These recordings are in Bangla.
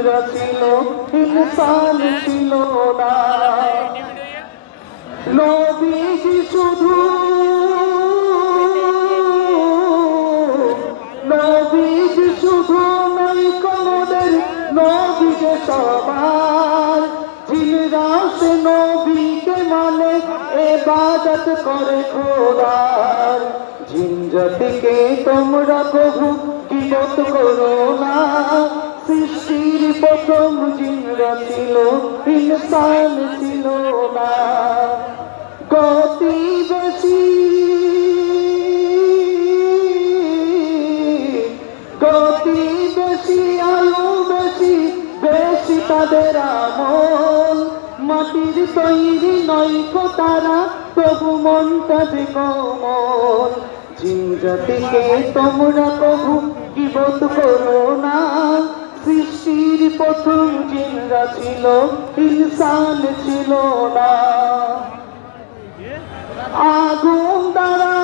জিনরা ছিল, ইনসান ছিল না। নবীজি শুধু নয় কোনদের, নবীকে সবার। জিনরা সে নবীকে মানে, ইবাদত করে খোদার। জিন জাতিকে তোমরা কভু গীবত করো না, সৃষ্টির প্রথম জিনরা ছিল, ইনসান ছিল না। গতি বেশি আলো বেশি, বেশি তাদের আমল। মাটির তৈরি নয়কো তারা, তবু মনটা যে কোমল। জিন জাতিকে তোমরা কভু গীবত করো না, সৃষ্টির প্রথম জিনরা ছিল, ইনসান ছিল না। আগুন দ্বারা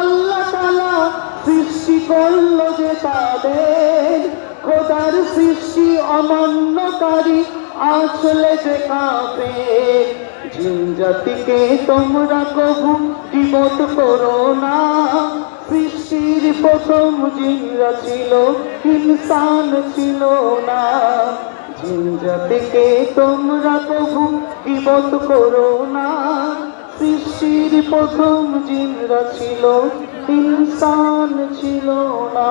আল্লাহ তাআলা সৃষ্টি করলো যে তাদের, খোদার সৃষ্টি অমান্যকারী আসলে যে কাফের। জিন জাতিকে তোমরা কভু গীবত করো না, সৃষ্টির প্রথম জিনরা ছিল, ইনসান ছিল না। জিন জাতিকে তোমরা কভু গীবত করো না, সৃষ্টির প্রথম জিনরা ছিল, ইনসান ছিল না।